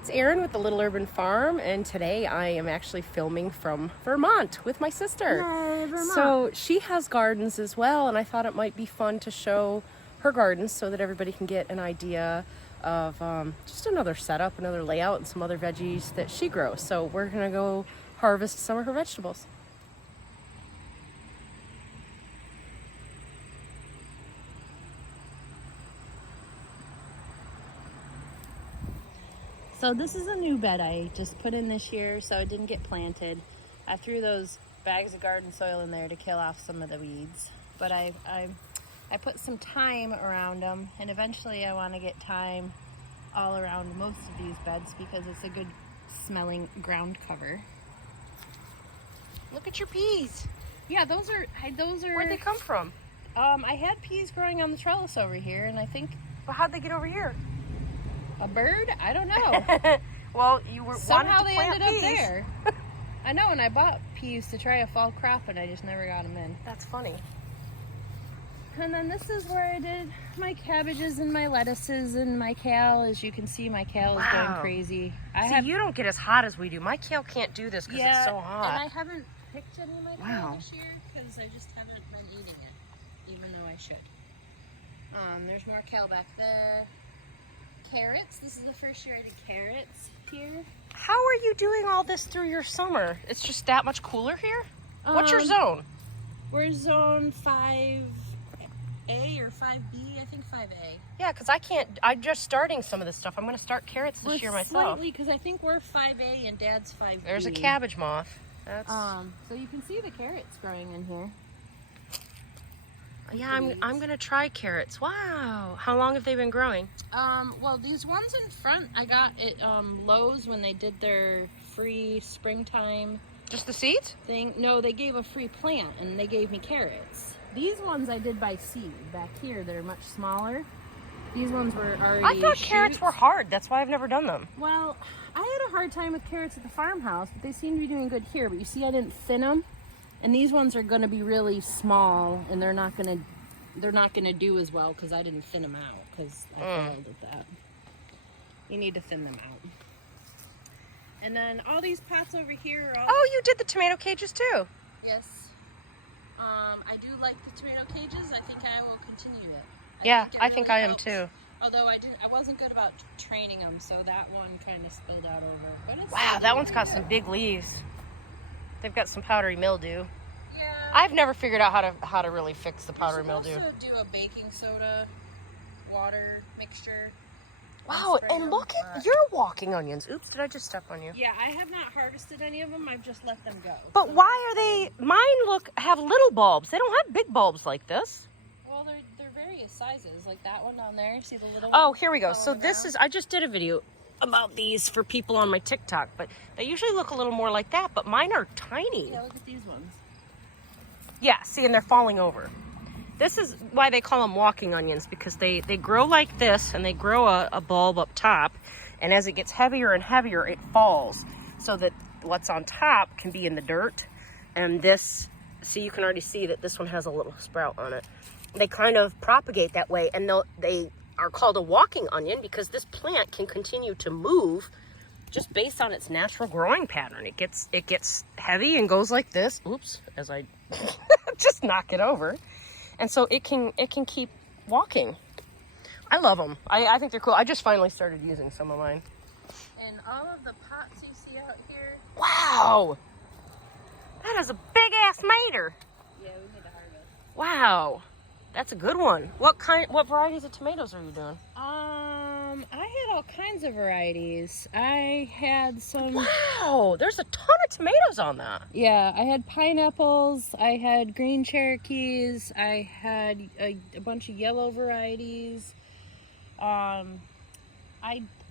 it's Erin with the Little Urban Farm, and today I am actually filming from Vermont with my sister. Yay, Vermont. So she has gardens as well, and I thought it might be fun to show her gardens so that everybody can get an idea of just another setup, another layout, and some other veggies that she grows. So we're gonna go harvest some of her vegetables. So this is a new bed I just put in this year, so it didn't get planted. I threw those bags of garden soil in there to kill off some of the weeds, but I put some thyme around them, and eventually I want to get thyme all around most of these beds because it's a good smelling ground cover. Look at your peas. Yeah, those are. Where'd they come from? I had peas growing on the trellis over here, and I think Well, how'd they get over here? a bird. I don't know. Well, you were Somehow wanted to they plant ended peas. up there. I know, and I bought peas to try a fall crop, and I just never got them in. That's funny. And then this is where I did my cabbages and my lettuces and my kale. As you can see, my kale is Wow. going crazy. See, you don't get as hot as we do. My kale can't do this because it's so hot. And I haven't picked any of my kale Wow. this year because I just haven't been eating it, even though I should. There's more kale back there. Carrots. This is the first year I did carrots here. How are you doing all this through your summer? It's just that much cooler here? What's your zone? We're zone 5A or 5B, I think 5A. Yeah, because I'm just starting some of this stuff. I'm going to start carrots this year myself. Slightly, because I think we're 5A and Dad's 5B. There's a cabbage moth. That's... So you can see the carrots growing in here. yeah, I'm going to try carrots. Wow. How long have they been growing? Well, these ones in front, I got at Lowe's when they did their free springtime Just the seeds? thing. No, they gave a free plant, and they gave me carrots. These ones I did by seed back here that are much smaller. These ones were already I thought carrots shoots. were hard. That's why I've never done them. Well, I had a hard time with carrots at the farmhouse, but they seem to be doing good here. But you see, I didn't thin them, and these ones are going to be really small, and they're not going to do as well because I didn't thin them out because I failed at that. You need to thin them out. And then all these pots over here are all... Oh, you did the tomato cages too. Yes. I do like the tomato cages. I think I will continue it. I it think really I am helps. too. Although I wasn't good about training them, so that one kind of spilled out over. But it's Wow, that one's got some big leaves. They've got some powdery mildew. Yeah. I've never figured out how to really fix the powdery mildew. You're supposed to do a baking soda water mixture. Wow, spray and them, look at but- your walking onions. Oops, did I just step on you? Yeah, I have not harvested any of them. I've just let them go. But So- why are they? Mine have little bulbs. They don't have big bulbs like this. Well, they're various sizes. Like that one down there. See the little Oh, one here we go. So going this around? is. I just did a video about these for people on my TikTok, but they usually look a little more like that. But mine are tiny. Yeah, look at these ones. Yeah, see, and they're falling over. This is why they call them walking onions, because they grow like this, and they grow a bulb up top, and as it gets heavier and heavier, it falls, so that what's on top can be in the dirt, and this, see, you can already see that this one has a little sprout on it. They kind of propagate that way, and they are called a walking onion because this plant can continue to move just based on its natural growing pattern. It gets heavy and goes like this. Oops, as I just knock it over. And so it can keep walking. I love them. I think they're cool. I just finally started using some of mine. And all of the pots you see out here. Wow. That is a big ass mater. Yeah, we need to harvest. Wow. That's a good one. What varieties of tomatoes are you doing? I had all kinds of varieties. I had some... Wow, there's a ton of tomatoes on that. Yeah, I had pineapples, I had green Cherokees, I had a bunch of yellow varieties. I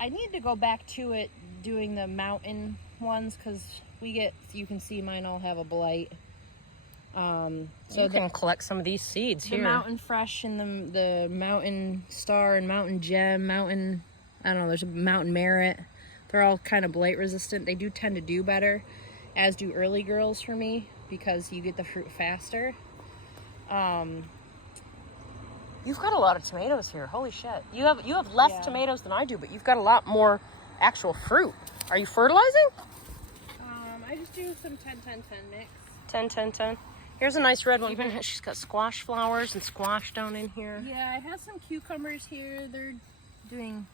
need to go back to it doing the mountain ones because you can see mine all have a blight. So you can collect some of these seeds the here. Mountain Fresh and the Mountain Star and Mountain Gem, I don't know, there's a Mountain Merit. They're all kind of blight resistant. They do tend to do better, as do early girls for me, because you get the fruit faster. You've got a lot of tomatoes here. Holy shit. You have less Yeah. tomatoes than I do, but you've got a lot more actual fruit. Are you fertilizing? I just do some 10-10-10 mix. 10-10-10. Here's a nice red one. She's got squash flowers and squash down in here. Yeah, I have some cucumbers here. They're doing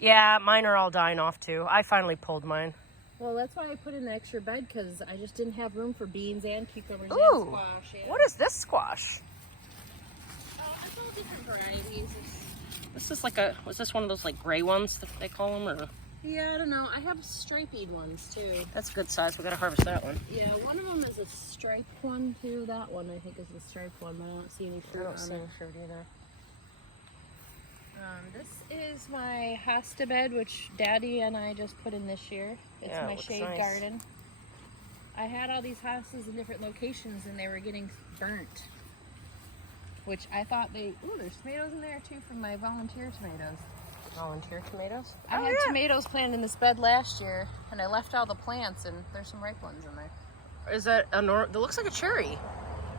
Yeah, mine are all dying off too. I finally pulled mine. Well, that's why I put in the extra bed, because I just didn't have room for beans and cucumbers and squash. Yeah. What is this squash? It's all different varieties. This is like a, was this one of those like gray ones that they call them, or? Yeah, I don't know. I have striped ones too. That's a good size. We gotta harvest that one. Yeah, one of them is a striped one too. That one I think is the striped one, but I don't see any fruit on it. I don't see any fruit either. This is my Hosta Bed, which Daddy and I just put in this year. It's Yeah, my it shade looks nice. garden. I had all these hostas in different locations and they were getting burnt. Which I thought there's tomatoes in there too from my volunteer tomatoes. Volunteer tomatoes? I had tomatoes planted in this bed last year and I left all the plants and there's some ripe ones in there. Is that that looks like a cherry.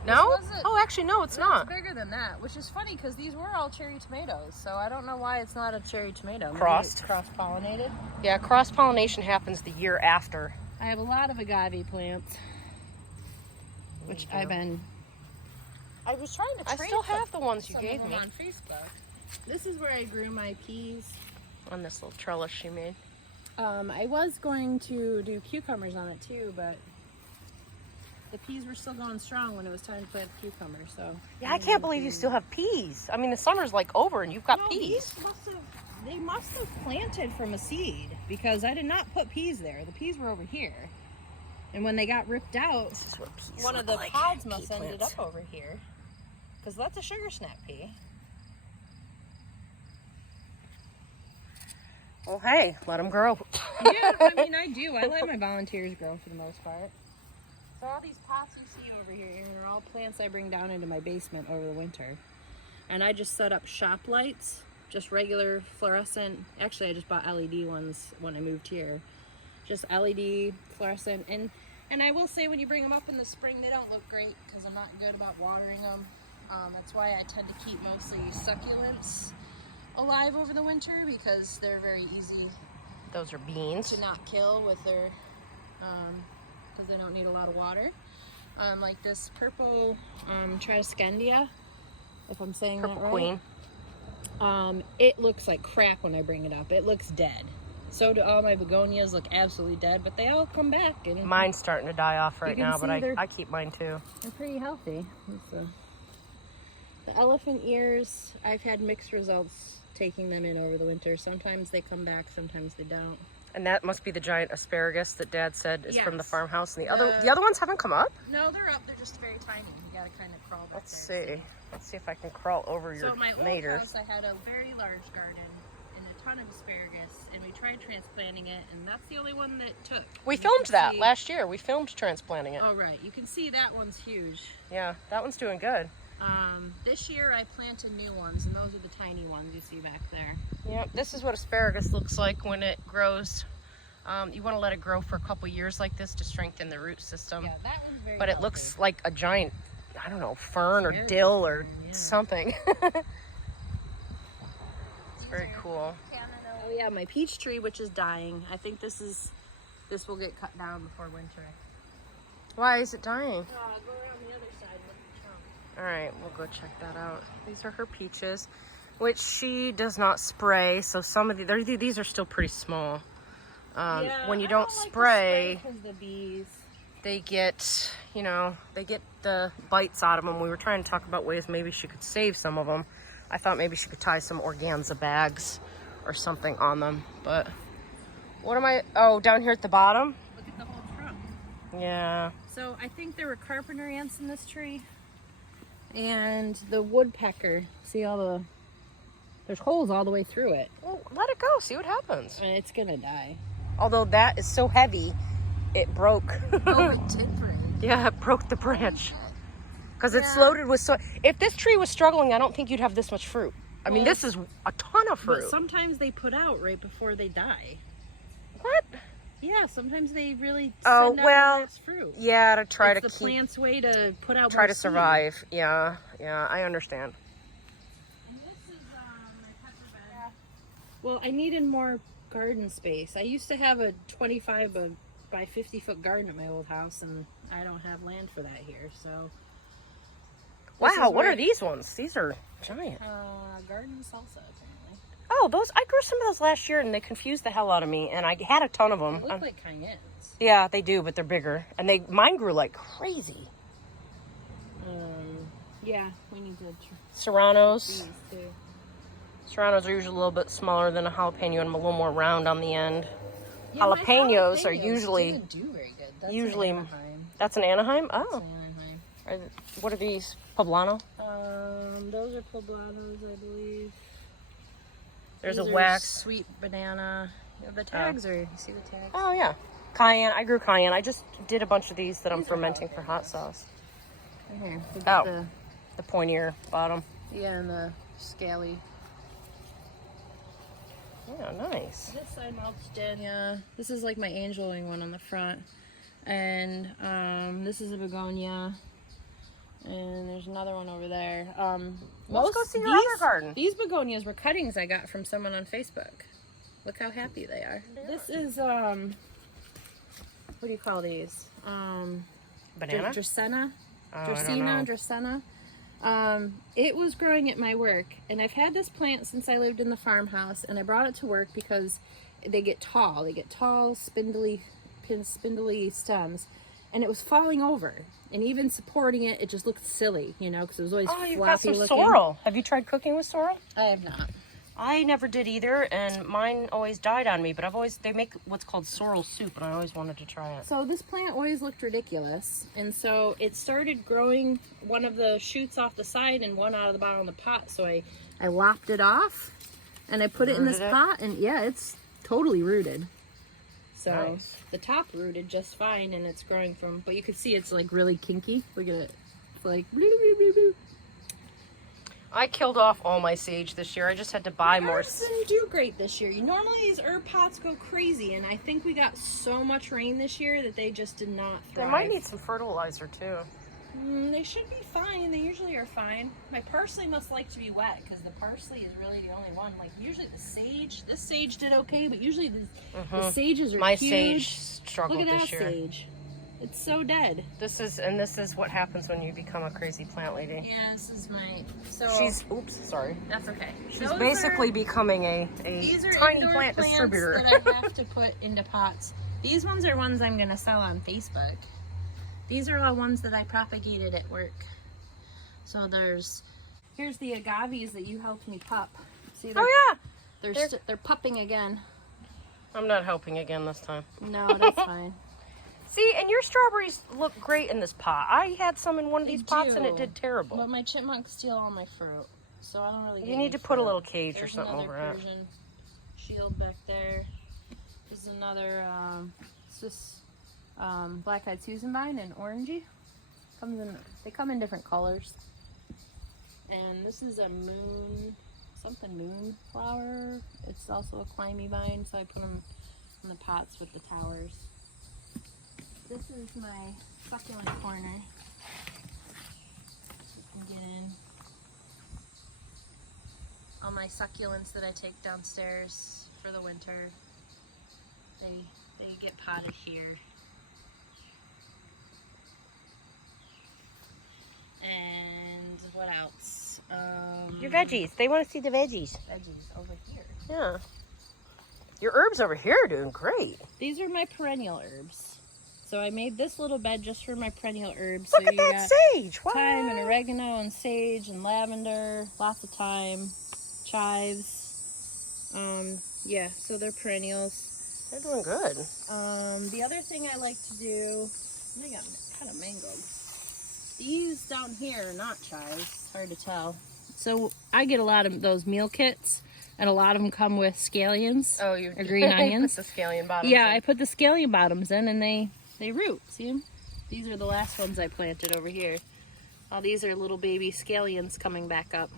No? Oh, actually, no, it's not. It's bigger than that, which is funny because these were all cherry tomatoes. So I don't know why it's not a cherry tomato. Maybe Crossed? it's cross-pollinated. Yeah, cross-pollination happens the year after. I have a lot of agave plants, which I was trying to I trade still have the ones you some gave of them me. on Facebook. This is where I grew my peas. On this little trellis she made. I was going to do cucumbers on it too, but the peas were still going strong when it was time to plant cucumbers. So Yeah, I can't believe you still have peas. I mean, the summer's like over and you've got No, peas. They must have planted from a seed because I did not put peas there. The peas were over here. And when they got ripped out, This is what peas one of look the like. pods Pea must have ended plants. up over here. Because that's a sugar snap pea. Well, hey, let them grow. Yeah, I mean, I do. I let my volunteers grow for the most part. So all these pots you see over here are all plants I bring down into my basement over the winter. And I just set up shop lights, just regular fluorescent. Actually, I just bought LED ones when I moved here. Just LED, fluorescent. And I will say when you bring them up in the spring, they don't look great because I'm not good about watering them. That's why I tend to keep mostly succulents alive over the winter because they're very easy Those are beans. to not kill with their, because they don't need a lot of water. Like this purple Scallions, if I'm saying Purple that right. queen. It looks like crap when I bring it up. It looks dead. So do all my begonias look absolutely dead, but they all come back. And Mine's starting to die off right can now, but see I keep mine too. they're pretty healthy. The elephant ears, I've had mixed results taking them in over the winter. Sometimes they come back, sometimes they don't. And that must be the giant asparagus that Dad said is from the Yes. farmhouse. And the other ones haven't come up? No, they're up. They're just very tiny. You gotta kind of crawl back Let's there. see. Let's see if I can crawl over your So my old maters. house, I had a very large garden and a ton of asparagus, and we tried transplanting it, and that's the only one that took. We You filmed can that see- last year. We filmed transplanting it. Oh right, you can see that one's huge. Yeah, that one's doing good. This year I planted new ones, and those are the tiny ones you see back there. Yeah, this is what asparagus looks like when it grows. You want to let it grow for a couple years like this to strengthen the root system. Yeah, that one's very But it healthy. looks like a giant, I don't know, fern or Asparagus dill or fern, yeah. something. It's very cool. Oh yeah, my peach tree, which is dying. I think this will get cut down before winter. Why is it dying? Go around the other side with the trunk. All right, we'll go check that out. These are her peaches, which she does not spray. So some of these are still pretty small. When you don't spray, because the bees. they get, they get the bites out of them. We were trying to talk about ways maybe she could save some of them. I thought maybe she could tie some organza bags or something on them. But what am I? Oh, down here at the bottom? Look at the whole trunk. Yeah. So I think there were carpenter ants in this tree. And the woodpecker. See there's holes all the way through it. Well, let it go. See what happens. And it's gonna die. Although that is so heavy, it broke. Oh, it did break. Yeah, it broke the branch. Because it's loaded with soil. If this tree was struggling, I don't think you'd have this much fruit. I mean, this is a ton of fruit. But sometimes they put out right before they die. What? Yeah, sometimes they really Oh, send out well, the last fruit. Yeah, to try It's to the keep, plant's way to put out try more to seed. survive. Yeah, I understand. And this is my pepper bed. Well, I needed more garden space. I used to have a 25 by 50 foot garden at my old house, and I don't have land for that here. So. Wow, what are these ones? These are giant. Garden salsa, apparently. Oh, those, I grew some of those last year and they confused the hell out of me, and I had a ton of them. They look like cayennes. Yeah, they do, but they're bigger. And mine grew like crazy. Yeah, we need to Serranos. these too. Serranos are usually a little bit smaller than a jalapeno and a little more round on the end. Yeah, my jalapenos are usually didn't do very good. That's usually an Anaheim. That's an Anaheim. That's Oh, an Anaheim. what are these? Poblano. Those are poblanos, I believe. There's These a are wax. Sweet banana. Yeah, the tags are. You see the tags? Oh yeah, cayenne. I grew cayenne. I just did a bunch of these that I'm fermenting for hot sauce. Right here. We got The pointier bottom. yeah, and the scaly. Yeah, nice. This I mulched in. Yeah, this is like my angel wing one on the front, and this is a begonia, and there's another one over there. Let's go see your other garden. These begonias were cuttings I got from someone on Facebook. Look how happy they are. This is what do you call these? Banana. Dracaena. Oh, I don't know. Dracaena. It was growing at my work, and I've had this plant since I lived in the farmhouse, and I brought it to work because they get tall. They get tall, spindly stems, and it was falling over. And even supporting it, it just looked silly, you know, because it was always floppy you've got some looking. sorrel. Have you tried cooking with sorrel? I have not. I never did either, and mine always died on me, but they make what's called sorrel soup, and I always wanted to try it. So this plant always looked ridiculous, and so it started growing one of the shoots off the side and one out of the bottom of the pot, so I lopped it off, and I put it in this pot, and yeah, it's totally rooted. So nice. The top rooted just fine, and it's growing from, but you can see it's like really kinky. Look at it. It's like, blue, blue, blue, blue. I killed off all my sage this year. I just had to buy more. Herbs didn't do great this year. Normally these herb pots go crazy, and I think we got so much rain this year that they just did not thrive. They might need some fertilizer too. They should be fine. They usually are fine. My parsley must like to be wet because the parsley is really the only one. Like usually the sage, this sage did okay, but usually the sages are my huge. sage struggled Look at this that year. sage. It's so dead. This is what happens when you become a crazy plant lady. Yeah, this is my. So Oops, sorry. that's okay. She's basically becoming a tiny plant distributor. That I have to put into pots. These ones are ones I'm gonna sell on Facebook. These are all ones that I propagated at work. So here's the agaves that you helped me pup. See? They're pupping again. I'm not helping again this time. No, that's fine. See, and your strawberries look great in this pot. I had some in one of these pots and it did terrible. But my chipmunks steal all my fruit, so I don't really get You need any to put a fruit. little cage There's or something another over it. Persian shield back there. This is another, it's just black-eyed Susan vine and orangey. They come in different colors. And this is a moon flower. It's also a climby vine, so I put them in the pots with the towers. This is my succulent corner. You can get in. All my succulents that I take downstairs for the winter, they get potted here. And what else? Your veggies. They want to see the veggies. Veggies over here. Yeah. Your herbs over here are doing great. These are my perennial herbs. So I made this little bed just for my perennial herbs. Look so at you that got sage. Wow. thyme and oregano and sage and lavender, lots of thyme, chives. Yeah, so they're perennials. They're doing good. The other thing I like to do, they got kind of mangled. These down here are not chives, hard to tell. So I get a lot of those meal kits, and a lot of them come with scallions. Oh, you or green onions. Put the scallion bottoms Yeah, in. I put the scallion bottoms in, and they root. See them? These are the last ones I planted over here. All these are little baby scallions coming back up.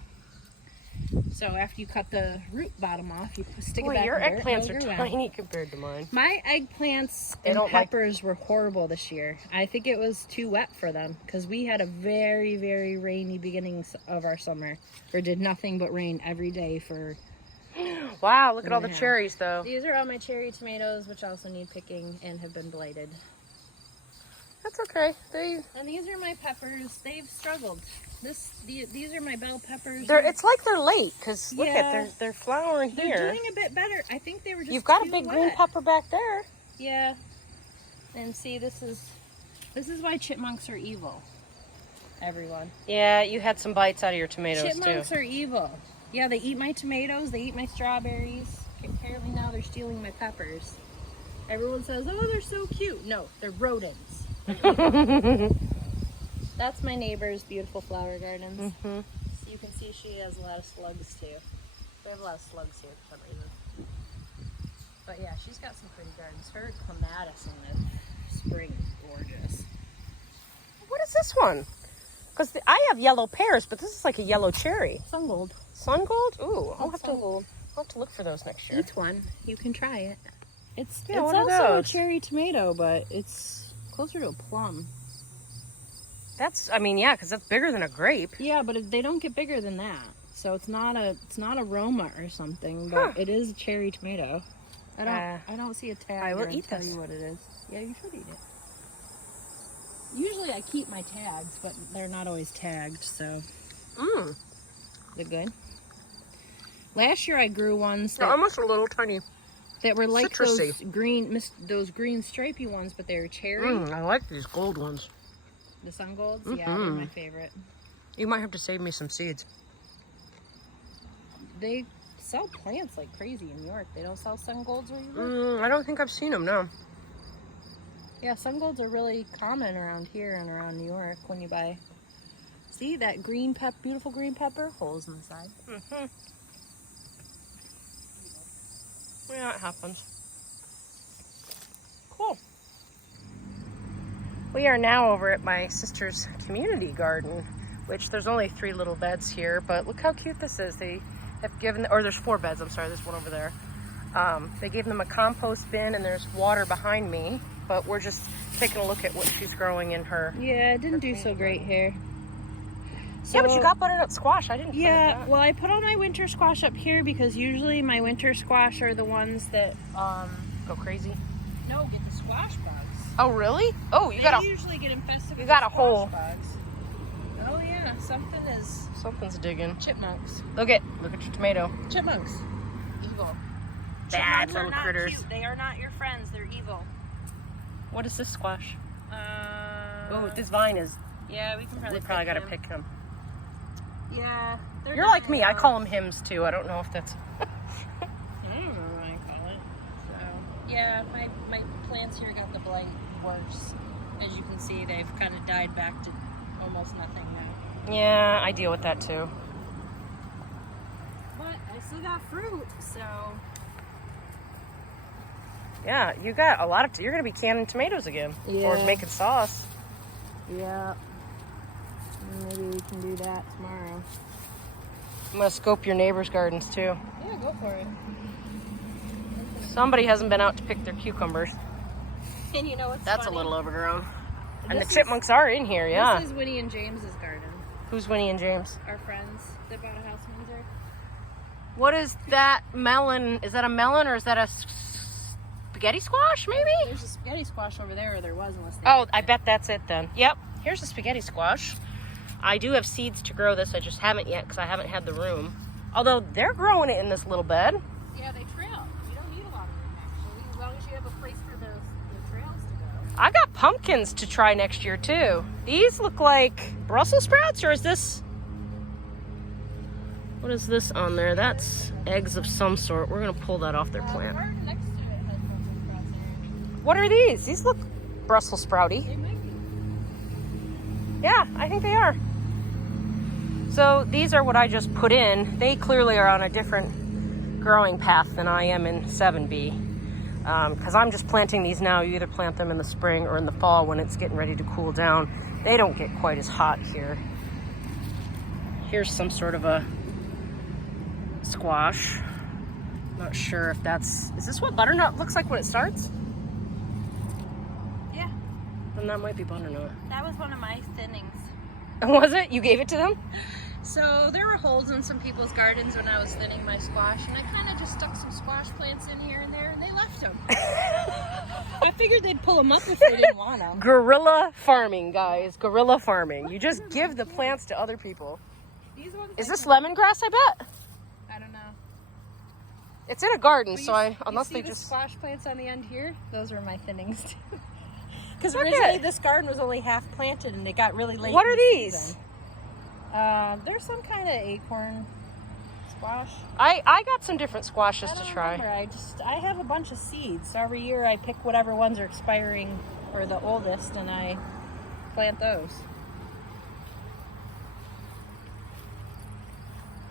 So after you cut the root bottom off, you stick it back your in dirt, eggplants and are they'll grow. tiny compared to mine. My eggplants and peppers were horrible this year. I think it was too wet for them because we had a very, very rainy beginning of our summer. Or did nothing but rain every day for wow, look at all the Yeah. cherries, though. These are all my cherry tomatoes, which also need picking and have been blighted. That's okay. And these are my peppers. They've struggled. These are my bell peppers. It's like they're late, because look Yeah. at, they're flowering here. They're doing a bit better. I think they were just You've got a too big wet. green pepper back there. Yeah. And see, this is why chipmunks are evil. Everyone. Yeah, you had some bites out of your tomatoes, Chipmunks too. are evil. Yeah, they eat my tomatoes. They eat my strawberries. Apparently now they're stealing my peppers. Everyone says, oh, they're so cute. No, they're rodents. That's my neighbor's beautiful flower gardens. Mm-hmm. So you can see she has a lot of slugs too. We have a lot of slugs here for some reason. But yeah, she's got some pretty gardens. Her clematis in the spring is gorgeous. What is this one? Because I have yellow pears, but this is like a yellow cherry. Sungold. Sun gold? Ooh, I'll have Sungold. to look for those next year. Each one. You can try it. It's what are also a those? cherry tomato, but it's closer to a plum. Yeah, because that's bigger than a grape. Yeah, but they don't get bigger than that. So it's not a Roma or something, but it is a cherry tomato. I don't see a tag. I will or eat tell this. you what it is. Yeah, you should eat it. Usually I keep my tags, but they're not always tagged, so they're good. Last year I grew ones They're almost a little tiny. that were like citrusy. those green stripy ones, but they were cherry. I like these gold ones. The sun golds, yeah, they're my favorite. You might have to save me some seeds. They sell plants like crazy in New York. They don't sell sun golds where you live? I don't think I've seen them, no. Yeah, sun golds are really common around here and around New York when you buy. See that beautiful green pepper? Holes in the side. Yeah, it happens. Cool. We are now over at my sister's community garden, which there's only 3 little beds here, but look how cute this is. They have given, or there's 4 beds, I'm sorry, there's one over there. They gave them a compost bin and there's water behind me, but we're just taking a look at what she's growing in her. Yeah, it didn't do so great here. Yeah, but you got butternut squash. I didn't plant Yeah, that. well, I put all my winter squash up here because usually my winter squash are the ones that, Go crazy. no, get the squash bugs. Oh, really? Oh, you got They usually get infested with got the a hole. squash bugs. Oh yeah, something's digging. chipmunks. Look at your tomato. Chipmunks. Evil. Bad Chipmunks little are not critters. cute. They are not your friends. They're evil. What is this squash? Oh, this vine is. Yeah, we can probably. We probably got to them. pick him. Yeah. You're like me. I call them hymns too. I don't know if that's. I don't know what I call it. So yeah, my plants here got the blight worse. As you can see, they've kind of died back to almost nothing now. Yeah, I deal with that too. But I still got fruit, so. Yeah, you got a lot of. You're gonna be canning tomatoes again, or Yeah. making sauce. Yeah. Maybe we can do that tomorrow. I'm gonna scope your neighbors' gardens too. Yeah, go for it. Somebody hasn't been out to pick their cucumbers. And you know what's That's funny? a little overgrown. And This the chipmunks are in here, yeah. This is Winnie and James's garden. Who's Winnie and James? Our friends that bought a house in Windsor. What is that melon? Is that a melon or is that a spaghetti squash, maybe? There's a spaghetti squash over there, or there was unless they Oh, picked I it. bet that's it then. Yep, here's the spaghetti squash. I do have seeds to grow this. I just haven't yet because I haven't had the room. Although they're growing it in this little bed. Yeah, they trail. You don't need a lot of room, actually, as long as you have a place for the trails to go. I got pumpkins to try next year too. These look like Brussels sprouts, or is this... What is this on there? That's eggs of some sort. We're gonna pull that off their The plant. garden next to it has Brussels sprouts in it. What are these? These look Brussels sprouty. They might be. Yeah, I think they are. So these are what I just put in. They clearly are on a different growing path than I am in 7B. Because I'm just planting these now. You either plant them in the spring or in the fall when it's getting ready to cool down. They don't get quite as hot here. Here's some sort of a squash. Not sure if that's... Is this what butternut looks like when it starts? Yeah, Then that might be butternut. that was one of my thinnings. Was it? You gave it to them? So there were holes in some people's gardens when I was thinning my squash, and I kind of just stuck some squash plants in here and there, and they left them. I figured they'd pull them up if they didn't want them. Guerrilla farming, guys. Guerrilla farming. You just give the plants to other people. These ones Is this lemongrass, I bet? I don't know. It's in a garden, But so unless they the just... squash plants on the end here, those were my thinnings too. Because Okay. originally this garden was only half planted, and it got really late. What in are the these? season. There's some kind of acorn squash. I got some different squashes I to don't try. remember. I have a bunch of seeds. So every year I pick whatever ones are expiring or the oldest, and I plant those.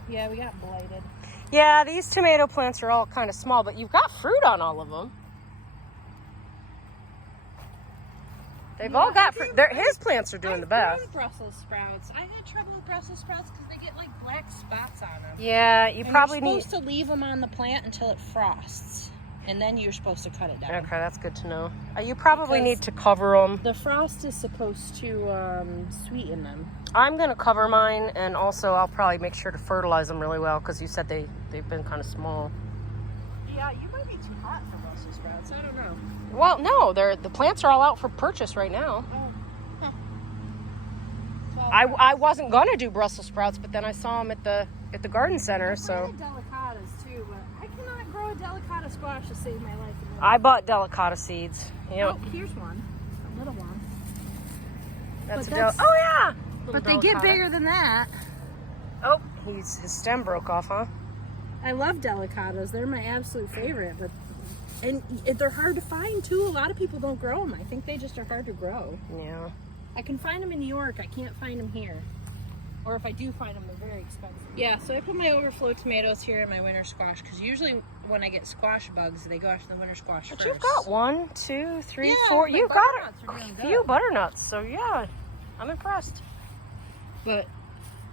Yeah, we got blighted. Yeah, these tomato plants are all kind of small, but you've got fruit on all of them. They've all got fruit. His plants are doing the best. I've grown Brussels sprouts. I had trouble with Brussels sprouts because they get like black spots on them. Yeah, you probably You're need... supposed to leave them on the plant until it frosts, and then you're supposed to cut it down. Okay, that's good to know. You probably Because need to cover them. The frost is supposed to sweeten them. I'm going to cover mine, and also I'll probably make sure to fertilize them really well, because you said they've been kind of small. Yeah, you might be too hot for Brussels sprouts. I don't know. Well, no, the plants are all out for purchase right now. Oh. Huh. Well, I wasn't going to do Brussels sprouts, but then I saw them at the garden center, so... I planted delicatas too, but I cannot grow a delicata squash to save my life. I bought delicata seeds. Yep. Oh, here's one. A little one. That's But a that's- oh yeah. But they get bigger than that. Oh, his stem broke off, huh? I love delicatas. They're my absolute favorite, but they're hard to find too. A lot of people don't grow them. I think they just are hard to grow. Yeah. I can find them in New York. I can't find them here. Or if I do find them, they're very expensive. Yeah, so I put my overflow tomatoes here in my winter squash, because usually when I get squash bugs, they go after the winter squash But first. you've got 1, 2, 3, Yeah, 4. my You've got butternuts are doing a good. few butternuts, so yeah, I'm impressed. But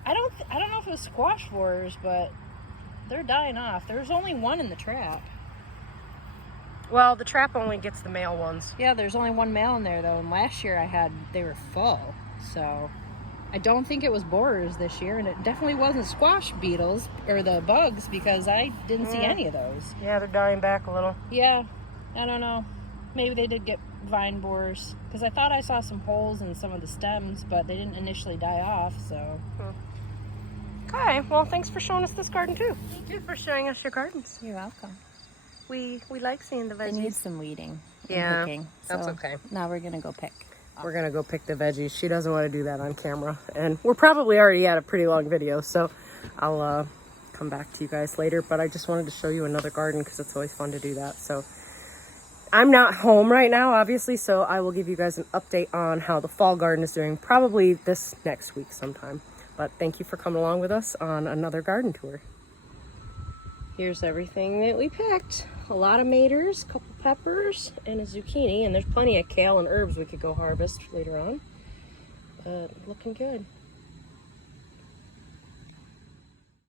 I don't know if it was squash borers, but they're dying off. There's only one in the trap. Well, the trap only gets the male ones. Yeah, there's only one male in there though, and last year they were full. So I don't think it was borers this year, and it definitely wasn't squash beetles or the bugs, because I didn't see any of those. Yeah, they're dying back a little. Yeah, I don't know. Maybe they did get vine borers, because I thought I saw some holes in some of the stems, but they didn't initially die off, so. Okay, well, thanks for showing us this garden too. Thank you for showing us your gardens. You're welcome. We like seeing the They veggies. need some weeding. Yeah, Picking, that's so okay. Now we're gonna go pick. We're gonna go pick the veggies. She doesn't want to do that on camera, and we're probably already at a pretty long video, so I'll come back to you guys later. But I just wanted to show you another garden because it's always fun to do that. So I'm not home right now, obviously, so I will give you guys an update on how the fall garden is doing, probably this next week sometime. But thank you for coming along with us on another garden tour. Here's everything that we picked. A lot of maters, a couple peppers, and a zucchini. And there's plenty of kale and herbs we could go harvest later on. But looking good.